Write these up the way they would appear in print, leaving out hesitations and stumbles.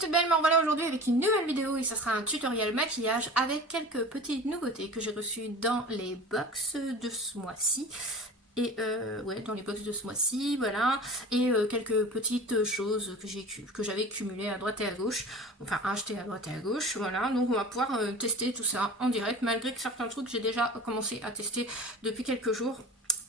toutes belles, me revoilà aujourd'hui avec une nouvelle vidéo et ça sera un tutoriel maquillage avec quelques petites nouveautés que j'ai reçues dans les box de ce mois-ci. Et ouais, dans les box de ce mois-ci, voilà. Et quelques petites choses que j'avais cumulées à droite et à gauche. Enfin, achetées à droite et à gauche, voilà. Donc on va pouvoir tester tout ça en direct, malgré que certains trucs j'ai déjà commencé à tester depuis quelques jours.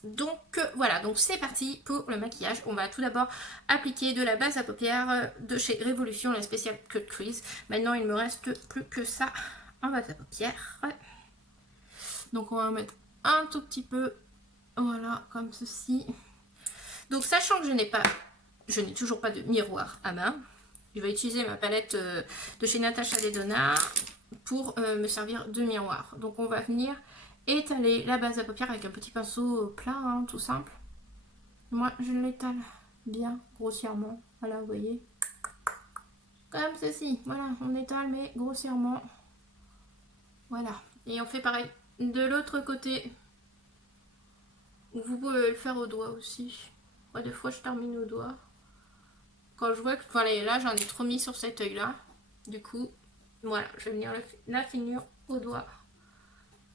Donc voilà, donc c'est parti pour le maquillage. On va tout d'abord appliquer de la base à paupières de chez Révolution, la spéciale Cut Crease. Maintenant il me reste plus que ça en base à paupières. Donc on va mettre un tout petit peu, voilà, comme ceci. Donc sachant que je n'ai toujours pas de miroir à main, je vais utiliser ma palette de chez Natasha Denona pour me servir de miroir. Donc on va venir étaler la base à paupières avec un petit pinceau plat, hein, tout simple. Moi, je l'étale bien grossièrement. Voilà, vous voyez. Comme ceci. Voilà, on étale, mais grossièrement. Voilà. Et on fait pareil de l'autre côté. Vous pouvez le faire au doigt aussi. Moi, des fois, je termine au doigt. Quand je vois que, voilà, là, j'en ai trop mis sur cet œil-là. Du coup, voilà, je vais venir la finir au doigt.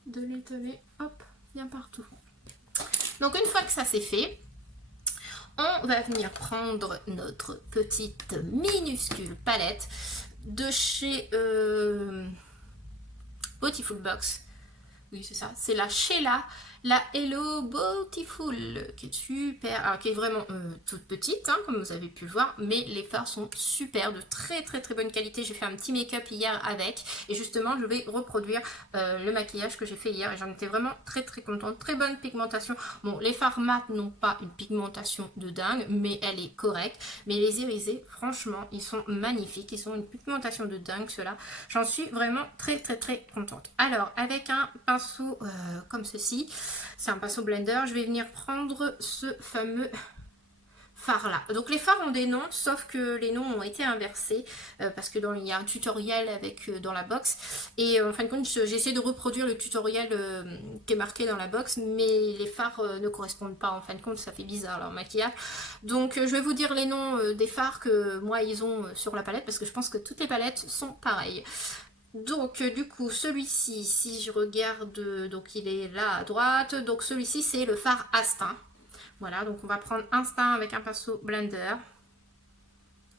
De l'étaler, hop, bien partout. Donc une fois que ça c'est fait, on va venir prendre notre petite minuscule palette de chez Beautiful Box. Oui, c'est ça, c'est la Sheila, la Hello Beautiful, qui est super, alors qui est vraiment toute petite, hein, comme vous avez pu le voir, mais les fards sont super, de très bonne qualité. J'ai fait un petit make-up hier avec, et justement je vais reproduire le maquillage que j'ai fait hier, et j'en étais vraiment très contente. Très bonne pigmentation. Bon, les fards mat n'ont pas une pigmentation de dingue, mais elle est correcte. Mais les irisés, franchement, ils sont magnifiques, ils ont une pigmentation de dingue, ceux-là. J'en suis vraiment très contente. Alors, avec un pinceau comme ceci, c'est un pinceau blender, je vais venir prendre ce fameux fard là. Donc les fards ont des noms, sauf que les noms ont été inversés parce que il y a un tutoriel avec dans la box, et en fin de compte j'ai essayé de reproduire le tutoriel qui est marqué dans la box, mais les fards ne correspondent pas. En fin de compte, ça fait bizarre leur maquillage. Donc je vais vous dire les noms des fards que moi ils ont sur la palette, parce que je pense que toutes les palettes sont pareilles. Donc du coup celui-ci, si je regarde, donc il est là à droite, donc celui-ci c'est le fard Instinct. Voilà, donc on va prendre Instinct avec un pinceau blender,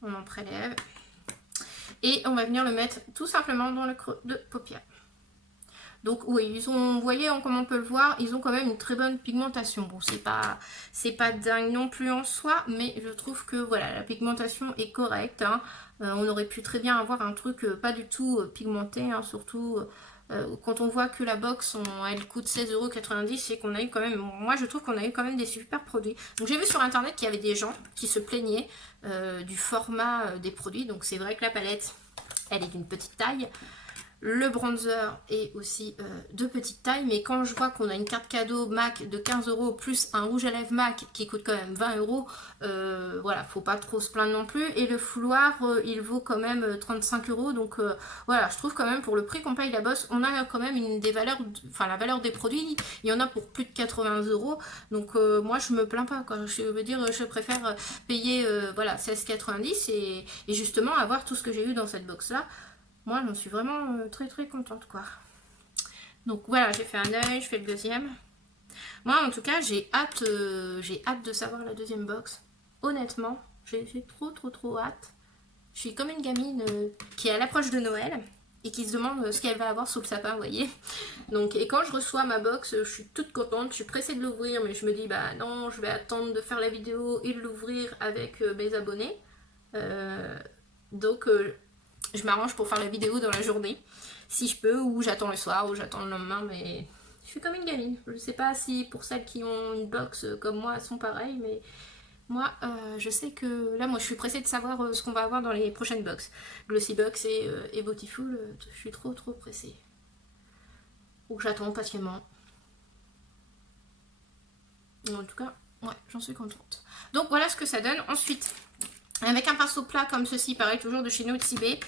on en prélève, et on va venir le mettre tout simplement dans le creux de paupière. Donc oui, ils ont, vous voyez, comme on peut le voir, ils ont quand même une très bonne pigmentation. Bon, c'est pas dingue non plus en soi, mais je trouve que voilà, la pigmentation est correcte, hein. On aurait pu très bien avoir un truc pas du tout pigmenté, hein, surtout quand on voit que la box, elle coûte 16,90 € et qu'on a eu quand même, moi je trouve qu'on a eu quand même des super produits. Donc j'ai vu sur internet qu'il y avait des gens qui se plaignaient du format des produits. Donc c'est vrai que la palette, elle est d'une petite taille. Le bronzer est aussi de petite taille, mais quand je vois qu'on a une carte cadeau MAC de 15 € plus un rouge à lèvres MAC qui coûte quand même 20 €, voilà, faut pas trop se plaindre non plus. Et le fouloir, il vaut quand même 35 €, donc voilà, je trouve quand même pour le prix qu'on paye la bosse, on a quand même des valeurs, enfin la valeur des produits, il y en a pour plus de 80 €, donc moi je me plains pas, quoi. Je veux dire, je préfère payer voilà 16,90 € et justement avoir tout ce que j'ai eu dans cette box là. Moi, j'en suis vraiment très contente, quoi. Donc voilà, j'ai fait un œil, je fais le deuxième. Moi, en tout cas, j'ai hâte de savoir la deuxième box. Honnêtement, j'ai trop hâte. Je suis comme une gamine qui est à l'approche de Noël et qui se demande ce qu'elle va avoir sous le sapin, vous voyez. Donc, et quand je reçois ma box, je suis toute contente, je suis pressée de l'ouvrir, mais je me dis, bah non, je vais attendre de faire la vidéo et de l'ouvrir avec mes abonnés. Donc, je m'arrange pour faire la vidéo dans la journée, si je peux, ou j'attends le soir, ou j'attends le lendemain, mais je suis comme une gamine. Je sais pas si pour celles qui ont une box comme moi, elles sont pareilles, mais moi, je sais que là, moi, je suis pressée de savoir ce qu'on va avoir dans les prochaines box. Glossy Box et Beautiful, je suis trop pressée. Ou j'attends patiemment. En tout cas, ouais, j'en suis contente. Donc voilà ce que ça donne. Ensuite, avec un pinceau plat comme ceci, pareil, toujours de chez Notibé,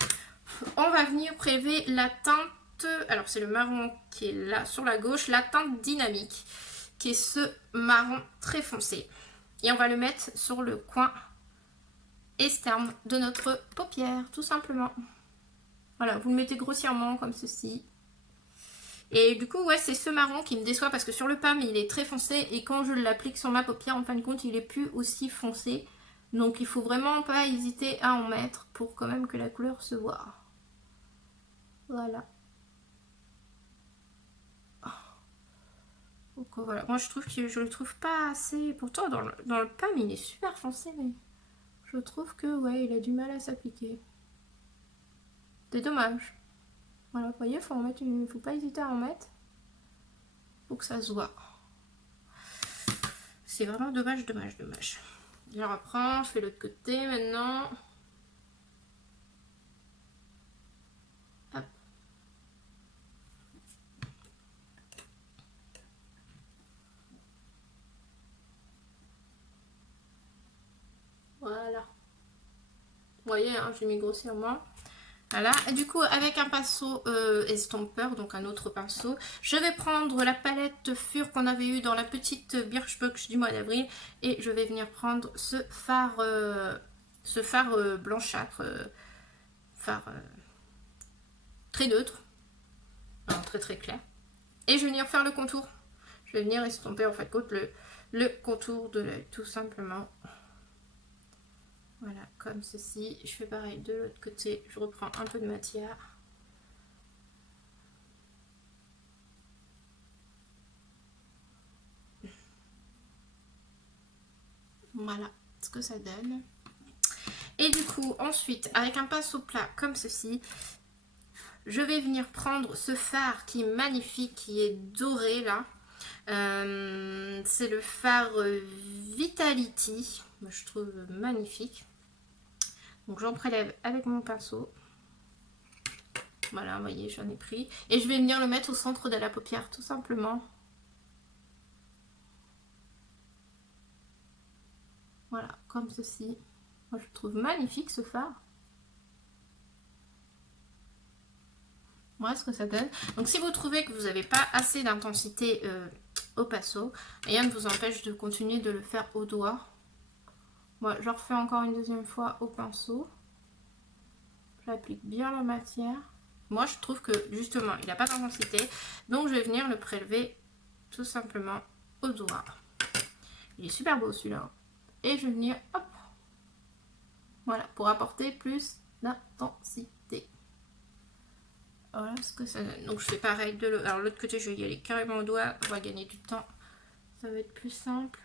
on va venir prélever la teinte, alors c'est le marron qui est là sur la gauche, la teinte dynamique, qui est ce marron très foncé. Et on va le mettre sur le coin externe de notre paupière, tout simplement. Voilà, vous le mettez grossièrement comme ceci. Et du coup, ouais, c'est ce marron qui me déçoit parce que sur le PAM, il est très foncé et quand je l'applique sur ma paupière, en fin de compte, il est plus aussi foncé. Donc, il faut vraiment pas hésiter à en mettre pour quand même que la couleur se voit. Voilà. Donc, voilà. Moi, je trouve que je le trouve pas assez. Pourtant, dans le PAM, il est super foncé, mais je trouve que, ouais, il a du mal à s'appliquer. C'est dommage. Voilà, vous voyez, faut pas hésiter à en mettre. Faut que ça se voit. C'est vraiment dommage, dommage, dommage. Je reprends, je fais l'autre côté maintenant. Hop. Voilà. Vous voyez, hein, j'ai mis grossièrement. Voilà, et du coup avec un pinceau estompeur, donc un autre pinceau, je vais prendre la palette Fur qu'on avait eu dans la petite Birchbox du mois d'avril et je vais venir prendre ce fard blanchâtre, très neutre, alors très très clair, et je vais venir faire le contour. Je vais venir estomper en fait le contour de l'œil tout simplement. Voilà, comme ceci. Je fais pareil de l'autre côté. Je reprends un peu de matière. Voilà ce que ça donne. Et du coup, ensuite, avec un pinceau plat comme ceci, je vais venir prendre ce fard qui est magnifique, qui est doré là. C'est le fard Vitality. Moi, je trouve magnifique. Donc j'en prélève avec mon pinceau. Voilà, vous voyez, j'en ai pris. Et je vais venir le mettre au centre de la paupière, tout simplement. Voilà, comme ceci. Moi, je trouve magnifique ce fard. Voilà ce que ça donne. Donc si vous trouvez que vous n'avez pas assez d'intensité au pinceau, rien ne vous empêche de continuer de le faire au doigt. Moi, je refais encore une deuxième fois au pinceau. J'applique bien la matière. Moi, je trouve que justement, il n'a pas d'intensité. Donc, je vais venir le prélever tout simplement au doigt. Il est super beau celui-là. Et je vais venir, hop, voilà, pour apporter plus d'intensité. Voilà ce que ça donne. Donc, je fais pareil de l'autre. Alors, l'autre côté, je vais y aller carrément au doigt. On va gagner du temps. Ça va être plus simple.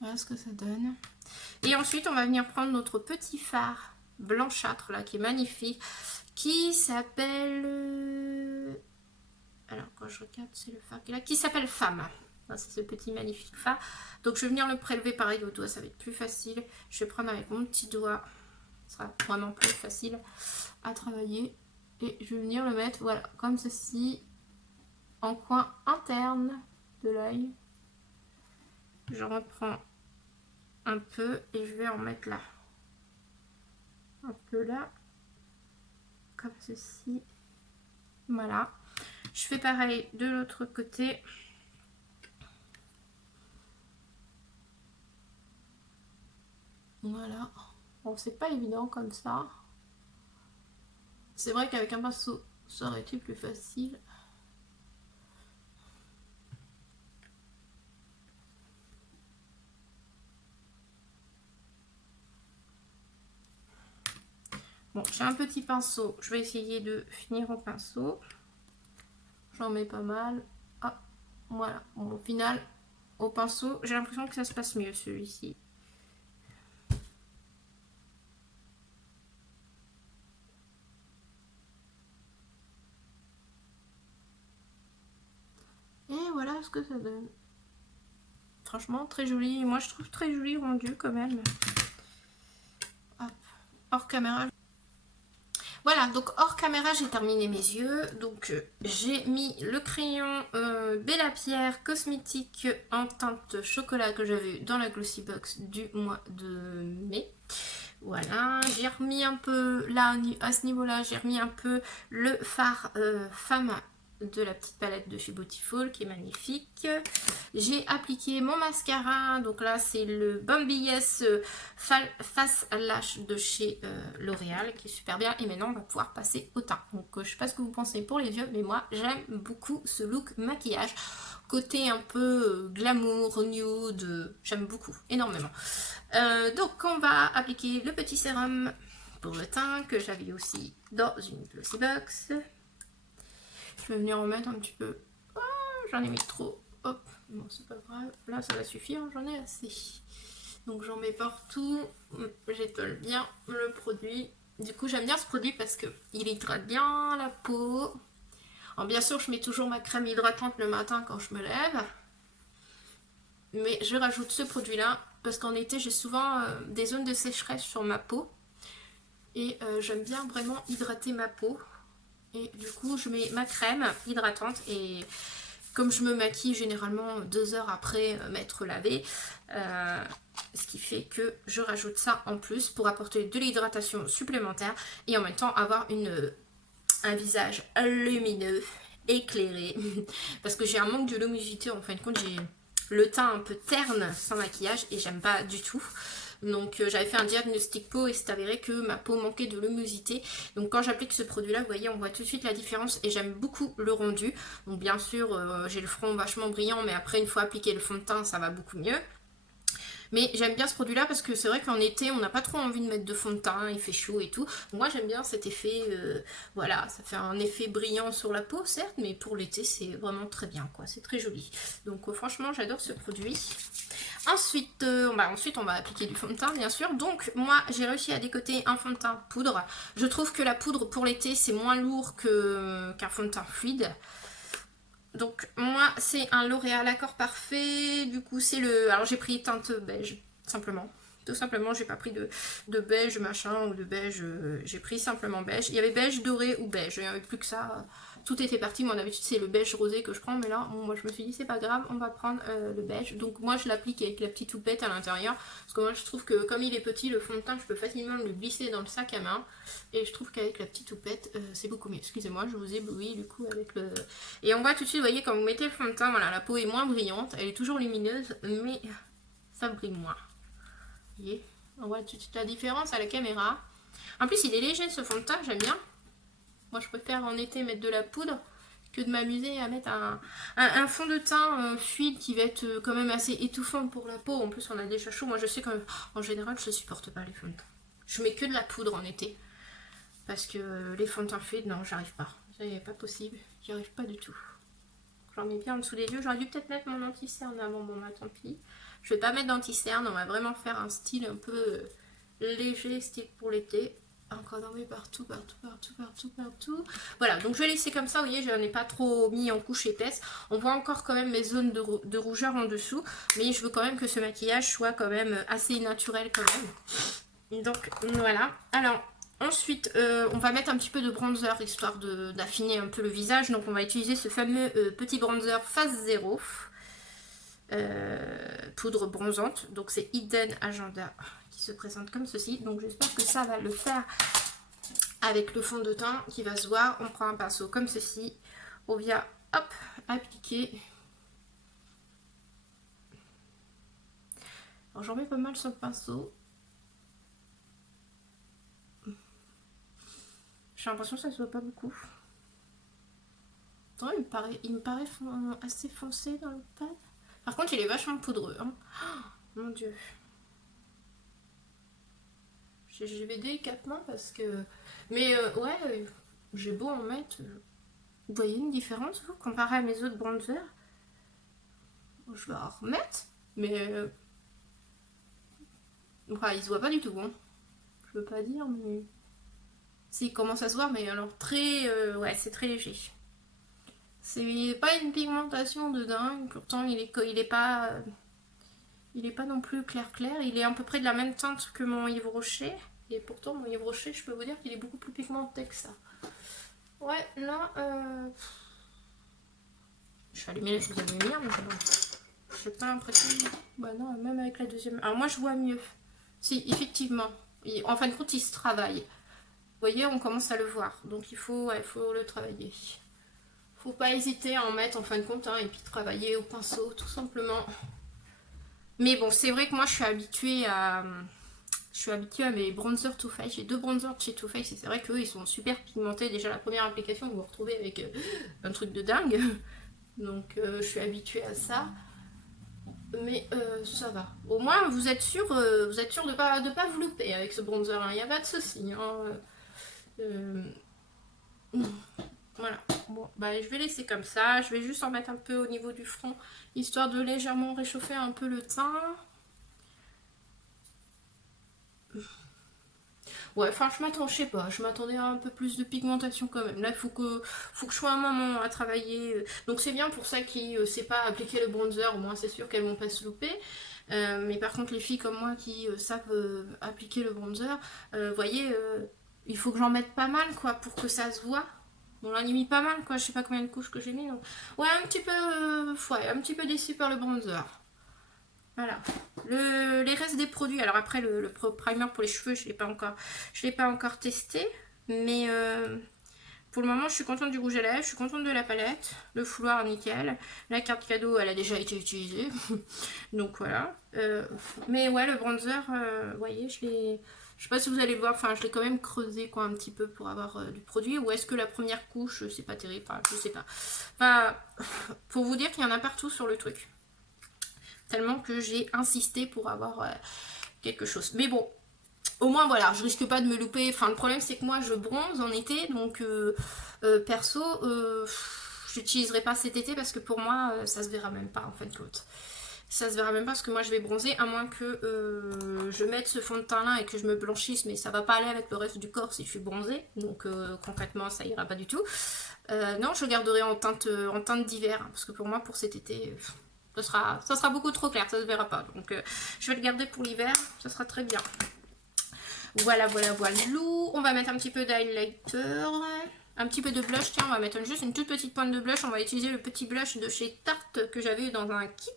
Voilà ce que ça donne. Et ensuite, on va venir prendre notre petit fard blanchâtre là, qui est magnifique, qui s'appelle... Alors, quand je regarde, c'est le fard qui est là, qui s'appelle Femme. C'est ce petit magnifique fard. Donc, je vais venir le prélever pareil au doigt, ça va être plus facile. Je vais prendre avec mon petit doigt, ce sera vraiment plus facile à travailler. Et je vais venir le mettre, voilà, comme ceci, en coin interne de l'œil. Je reprends un peu et je vais en mettre là, un peu là, comme ceci. Voilà, je fais pareil de l'autre côté. Voilà, bon, c'est pas évident comme ça, c'est vrai qu'avec un pinceau ça aurait été plus facile. Bon, j'ai un petit pinceau, je vais essayer de finir en pinceau. J'en mets pas mal. Ah, voilà. Bon, au final, au pinceau, j'ai l'impression que ça se passe mieux celui-ci. Et voilà ce que ça donne. Franchement, très joli. Moi, je trouve très joli rendu quand même. Hop, hors caméra. Voilà, donc hors caméra, j'ai terminé mes yeux. Donc, j'ai mis le crayon Bella Pierre cosmétique en teinte chocolat que j'avais eu dans la Glossy Box du mois de mai. Voilà, j'ai remis un peu, là, à ce niveau-là, j'ai remis un peu le fard femme de la petite palette de chez Beautiful qui est magnifique. J'ai appliqué mon mascara, donc là c'est le Bambi Yes Face Lash de chez L'Oréal qui est super bien. Et maintenant on va pouvoir passer au teint. Donc je sais pas ce que vous pensez pour les yeux, mais moi j'aime beaucoup ce look maquillage. Côté un peu glamour, nude, j'aime beaucoup, énormément. Donc on va appliquer le petit sérum pour le teint que j'avais aussi dans une glossy box. Je vais venir en mettre un petit peu. Oh, j'en ai mis trop. Hop, bon c'est pas grave. Là ça va suffire, j'en ai assez. Donc j'en mets partout. J'étale bien le produit. Du coup j'aime bien ce produit parce que il hydrate bien la peau. Alors bien sûr je mets toujours ma crème hydratante le matin quand je me lève. Mais je rajoute ce produit là parce qu'en été j'ai souvent des zones de sécheresse sur ma peau. Et j'aime bien vraiment hydrater ma peau. Et du coup, je mets ma crème hydratante et comme je me maquille généralement 2 heures après m'être lavée, ce qui fait que je rajoute ça en plus pour apporter de l'hydratation supplémentaire et en même temps avoir un visage lumineux, éclairé. Parce que j'ai un manque de luminosité, en fin de compte, j'ai le teint un peu terne sans maquillage et j'aime pas du tout. Donc j'avais fait un diagnostic peau et c'est avéré que ma peau manquait de luminosité. Donc quand j'applique ce produit là, vous voyez, on voit tout de suite la différence et j'aime beaucoup le rendu. Donc bien sûr j'ai le front vachement brillant, mais après une fois appliqué le fond de teint ça va beaucoup mieux. Mais j'aime bien ce produit là parce que c'est vrai qu'en été on n'a pas trop envie de mettre de fond de teint, il fait chaud et tout. Moi j'aime bien cet effet, voilà, ça fait un effet brillant sur la peau certes, mais pour l'été c'est vraiment très bien quoi, c'est très joli. Donc franchement j'adore ce produit. Ensuite, ensuite on va appliquer du fond de teint bien sûr. Donc moi j'ai réussi à décoter un fond de teint poudre. Je trouve que la poudre pour l'été c'est moins lourd qu'un fond de teint fluide. Donc moi c'est un L'Oréal Accord Parfait. Du coup c'est le... Alors j'ai pris teinte beige simplement. Tout simplement j'ai pas pris de beige machin ou de beige. J'ai pris simplement beige. Il y avait beige doré ou beige. Il n'y avait plus que ça. Tout était parti. Moi d'habitude c'est le beige rosé que je prends. Mais là bon, moi je me suis dit c'est pas grave. On va prendre le beige. Donc moi je l'applique avec la petite houppette à l'intérieur. Parce que moi je trouve que comme il est petit le fond de teint je peux facilement le glisser dans le sac à main. Et je trouve qu'avec la petite houppette c'est beaucoup mieux. Excusez-moi je vous ai ébloui du coup avec le... Et on voit tout de suite, vous voyez, quand vous mettez le fond de teint, voilà, la peau est moins brillante, elle est toujours lumineuse, mais ça brille moins. Vous voyez, on voit tout de suite la différence à la caméra. En plus, il est léger ce fond de teint, j'aime bien. Moi, je préfère en été mettre de la poudre que de m'amuser à mettre un fond de teint fluide qui va être quand même assez étouffant pour la peau. En plus, on a déjà chaud. Moi, je sais qu'en général, je ne supporte pas les fonds de teint. Je mets que de la poudre en été. Parce que les fonds de teint fluides, non, j'arrive pas. C'est pas possible. J'y arrive pas du tout. J'en mets bien en dessous des yeux. J'aurais dû peut-être mettre mon anti-cerne avant. Bon, bah tant pis. Je vais pas mettre d'anti-cerne. On va vraiment faire un style un peu léger, style pour l'été. Encore d'en mettre partout, partout, partout, partout, partout. Voilà, donc je vais laisser comme ça. Vous voyez, je n'en ai pas trop mis en couche épaisse. On voit encore quand même mes zones de rougeur en dessous. Mais je veux quand même que ce maquillage soit quand même assez naturel quand même. Donc voilà. Alors... Ensuite, on va mettre un petit peu de bronzer histoire d'affiner un peu le visage. Donc, on va utiliser ce fameux petit bronzer phase 0. Poudre bronzante. Donc, c'est Hidden Agenda qui se présente comme ceci. Donc, j'espère que ça va le faire avec le fond de teint qui va se voir. On prend un pinceau comme ceci. On vient, hop, appliquer. Alors, j'en mets pas mal sur le pinceau. J'ai l'impression que ça se voit pas beaucoup. Attends, il me paraît assez foncé dans le pad. Par contre, il est vachement poudreux. Hein. Oh, mon dieu. J'y vais délicatement parce que... Mais ouais, j'ai beau en mettre. Vous voyez une différence, vous, comparé à mes autres bronzers? Je vais en remettre. Mais... Enfin, il se voit pas du tout. Hein. Je veux pas dire, mais... Si, il commence à se voir, mais alors très... ouais, c'est très léger. C'est pas une pigmentation de dingue, pourtant il est pas non plus clair. Il est à peu près de la même teinte que mon Yves Rocher. Et pourtant mon Yves Rocher, je peux vous dire qu'il est beaucoup plus pigmenté que ça. Ouais, là... Je vais allumer la deuxième lumière, mais j'ai pas l'impression... Bah non, même avec la deuxième... Alors moi je vois mieux. Si, effectivement. En fin de compte, il se travaille. Vous voyez, on commence à le voir. Donc il faut le travailler. Faut pas hésiter à en mettre en fin de compte, hein, et puis travailler au pinceau, tout simplement. Mais bon, c'est vrai que moi, je suis habituée à mes bronzers Too Faced. J'ai 2 bronzers de chez Too Faced et c'est vrai qu'eux, ils sont super pigmentés. Déjà, la première application, vous vous retrouvez avec un truc de dingue. Donc, je suis habituée à ça. Mais ça va. Au moins, vous êtes sûr de pas vous louper avec ce bronzer. Il n'y a pas de souci. Hein. Voilà. Bon, bah, je vais laisser comme ça. Je vais juste en mettre un peu au niveau du front, histoire de légèrement réchauffer un peu le teint. Ouais, enfin, je sais pas, je m'attendais à un peu plus de pigmentation quand même. Là, faut que je sois un moment à travailler. Donc c'est bien pour ça qui ne sait pas appliquer le bronzer, au moins c'est sûr qu'elles vont pas se louper. Mais par contre, les filles comme moi qui savent appliquer le bronzer, voyez, il faut que j'en mette pas mal, quoi, pour que ça se voit. Bon, là, il mis pas mal, quoi, je sais pas combien de couches que j'ai mis. Donc... Ouais, un petit peu déçue par le bronzer. Voilà. Les restes des produits. Alors après, le primer pour les cheveux, je l'ai pas encore testé. Mais pour le moment, je suis contente du rouge à lèvres. Je suis contente de la palette. Le fouloir, nickel. La carte cadeau, elle a déjà été utilisée. Donc voilà. Mais ouais, le bronzer, vous voyez, je sais pas si vous allez le voir. Enfin, je l'ai quand même creusé, quoi, un petit peu pour avoir du produit. Ou est-ce que la première couche, c'est pas terrible? Enfin, je sais pas. Enfin, pour vous dire qu'il y en a partout sur le truc. Tellement que j'ai insisté pour avoir quelque chose. Mais bon, au moins voilà, je risque pas de me louper. Enfin, le problème c'est que moi je bronze en été, donc perso, j'utiliserai pas cet été parce que pour moi ça se verra même pas en fin de compte. Ça se verra même pas parce que moi je vais bronzer, à moins que je mette ce fond de teint là et que je me blanchisse, mais ça va pas aller avec le reste du corps si je suis bronzée, donc concrètement ça ira pas du tout. Non, je garderai en teinte d'hiver, hein, parce que pour moi pour cet été... ça sera beaucoup trop clair, ça se verra pas. Donc je vais le garder pour l'hiver, ça sera très bien. Voilà. On va mettre un petit peu d'highlighter, un petit peu de blush. Tiens, on va mettre juste une toute petite pointe de blush. On va utiliser le petit blush de chez Tarte que j'avais eu dans un kit.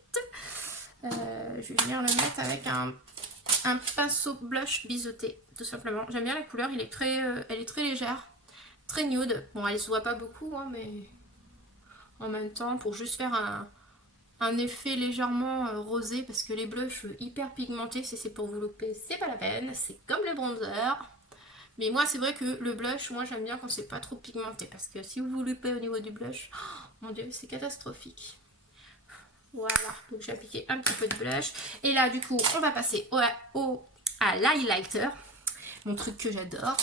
Je vais venir le mettre avec un pinceau blush biseauté, tout simplement. J'aime bien la couleur, elle est très légère, très nude. Bon, elle se voit pas beaucoup, hein, mais en même temps, pour juste faire un effet légèrement rosé, parce que les blushs hyper pigmentés, si c'est pour vous louper, c'est pas la peine, c'est comme le bronzer. Mais moi c'est vrai que le blush, moi j'aime bien quand c'est pas trop pigmenté, parce que si vous vous loupez au niveau du blush, oh, mon dieu, c'est catastrophique. Voilà, donc j'ai appliqué un petit peu de blush. Et là du coup on va passer à l'highlighter, mon truc que j'adore.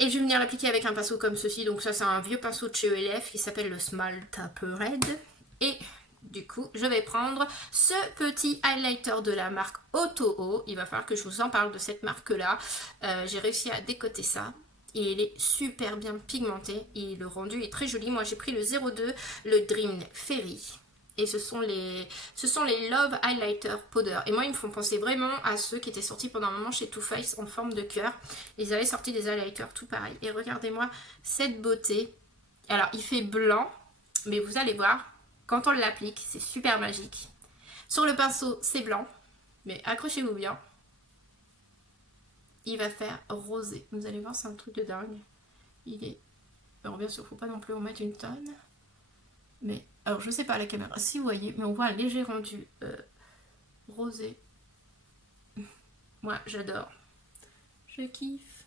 Et je vais venir l'appliquer avec un pinceau comme ceci. Donc ça c'est un vieux pinceau de chez ELF qui s'appelle le Small Taper Red. Et du coup, je vais prendre ce petit highlighter de la marque Otoo. Il va falloir que je vous en parle de cette marque-là. J'ai réussi à décoter ça. Et il est super bien pigmenté. Et le rendu est très joli. Moi, j'ai pris le 02, le Dream Fairy. Et ce sont les Love Highlighter Powder. Et moi, ils me font penser vraiment à ceux qui étaient sortis pendant un moment chez Too Faced en forme de cœur. Ils avaient sorti des highlighters tout pareil. Et regardez-moi cette beauté. Alors, il fait blanc. Mais vous allez voir, quand on l'applique, c'est super magique. Sur le pinceau, c'est blanc. Mais accrochez-vous bien. Il va faire rosé. Vous allez voir, c'est un truc de dingue. Il est... Alors bien sûr, il ne faut pas non plus en mettre une tonne. Mais, alors je sais pas à la caméra si vous voyez, mais on voit un léger rendu rosé. Moi, j'adore. Je kiffe.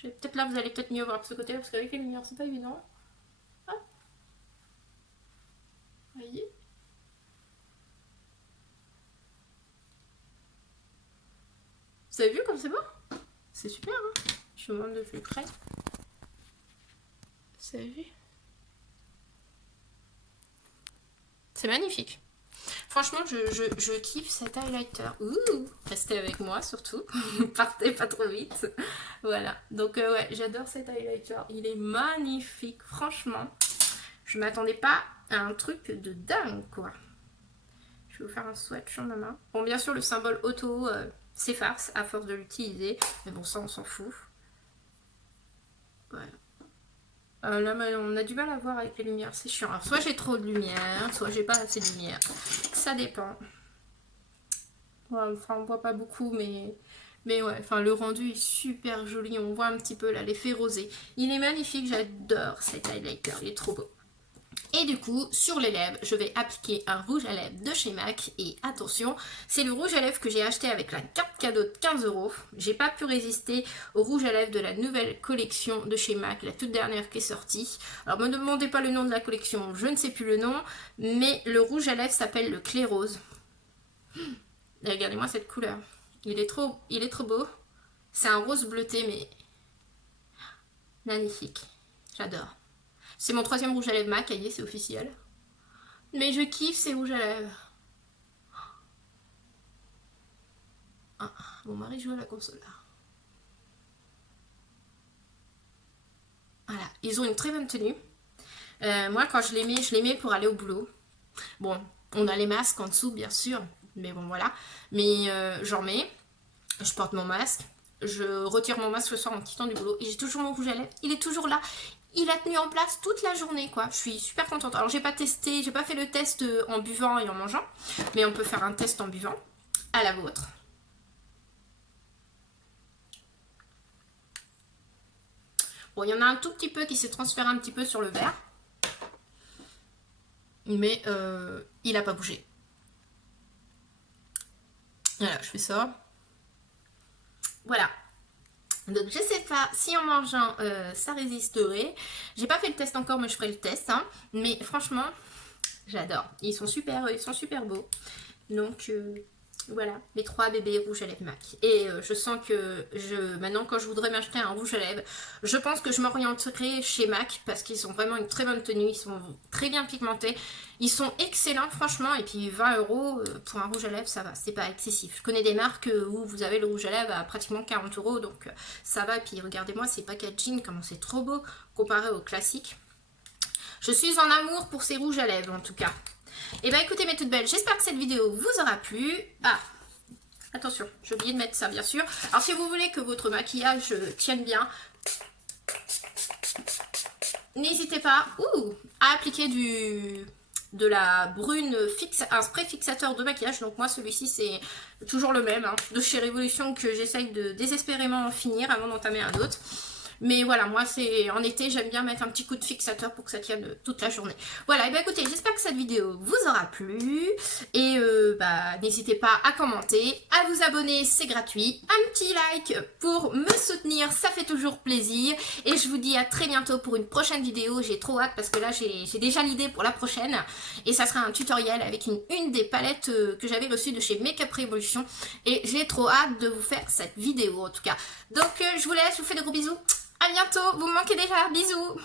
Peut-être là, vous allez peut-être mieux voir de ce côté, parce qu'avec les lumières, c'est pas évident. Hop. Vous voyez ? Vous avez vu comme c'est beau ? C'est super, hein ? Je vous montre de plus près. Vous avez vu ? C'est magnifique. Franchement, je kiffe cet highlighter. Ouh, restez avec moi surtout. Partez pas trop vite. Voilà. Donc ouais, j'adore cet highlighter. Il est magnifique. Franchement, je m'attendais pas à un truc de dingue, quoi. Je vais vous faire un swatch en ma main. Bon, bien sûr, le symbole Otoo s'efface à force de l'utiliser. Mais bon, ça, on s'en fout. Voilà. Là, on a du mal à voir avec les lumières, c'est chiant. Alors, soit j'ai trop de lumière, soit j'ai pas assez de lumière. Ça dépend. Ouais, enfin, on voit pas beaucoup, mais Mais ouais, enfin le rendu est super joli, on voit un petit peu là l'effet rosé. Il est magnifique, j'adore cet highlighter, il est trop beau. Et du coup, sur les lèvres, je vais appliquer un rouge à lèvres de chez MAC. Et attention, c'est le rouge à lèvres que j'ai acheté avec la carte cadeau de 15 €. J'ai pas pu résister au rouge à lèvres de la nouvelle collection de chez MAC, la toute dernière qui est sortie. Alors, me demandez pas le nom de la collection, je ne sais plus le nom. Mais le rouge à lèvres s'appelle le Clé Rose. Et regardez-moi cette couleur. Il est trop beau. C'est un rose bleuté, mais magnifique. J'adore. C'est mon 3e rouge à lèvres MAC, c'est officiel. Mais je kiffe ces rouges à lèvres. Ah, mon mari joue à la console là. Voilà, ils ont une très bonne tenue. Moi, quand je les mets pour aller au boulot. Bon, on a les masques en dessous, bien sûr. Mais bon, voilà. Mais j'en mets. Je porte mon masque. Je retire mon masque le soir en quittant du boulot. Et j'ai toujours mon rouge à lèvres. Il est toujours là. Il a tenu en place toute la journée, quoi. Je suis super contente. Alors, j'ai pas testé, j'ai pas fait le test en buvant et en mangeant. Mais on peut faire un test en buvant. À la vôtre. Bon, il y en a un tout petit peu qui s'est transféré un petit peu sur le verre. Mais il n'a pas bougé. Voilà, je fais ça. Voilà. Donc je sais pas si en mangeant ça résisterait. J'ai pas fait le test encore, mais je ferai le test. Hein. Mais franchement, j'adore. Ils sont super beaux. Donc voilà, mes 3 bébés rouges à lèvres MAC. Et je sens que maintenant quand je voudrais m'acheter un rouge à lèvres, je pense que je m'orienterai chez MAC parce qu'ils ont vraiment une très bonne tenue, ils sont très bien pigmentés, ils sont excellents franchement. Et puis 20 € pour un rouge à lèvres, ça va, c'est pas excessif. Je connais des marques où vous avez le rouge à lèvres à pratiquement 40 €, donc ça va. Et puis regardez-moi ces packaging, comment c'est trop beau comparé au classique. Je suis en amour pour ces rouges à lèvres en tout cas. Et bah écoutez mes toutes belles, j'espère que cette vidéo vous aura plu. Ah, attention, j'ai oublié de mettre ça bien sûr. Alors si vous voulez que votre maquillage tienne bien, n'hésitez pas à appliquer de la brune un spray fixateur de maquillage. Donc moi celui-ci c'est toujours le même, hein, de chez Révolution, que j'essaye de désespérément finir avant d'entamer un autre. Mais voilà, moi c'est en été, j'aime bien mettre un petit coup de fixateur pour que ça tienne toute la journée. Voilà, et bien écoutez, j'espère que cette vidéo vous aura plu. Et n'hésitez pas à commenter, à vous abonner, c'est gratuit. Un petit like pour me soutenir, ça fait toujours plaisir. Et je vous dis à très bientôt pour une prochaine vidéo. J'ai trop hâte parce que là j'ai déjà l'idée pour la prochaine. Et ça sera un tutoriel avec une des palettes que j'avais reçues de chez Makeup Revolution. Et j'ai trop hâte de vous faire cette vidéo en tout cas. Donc je vous laisse, je vous fais de gros bisous. À bientôt, vous me manquez déjà, bisous.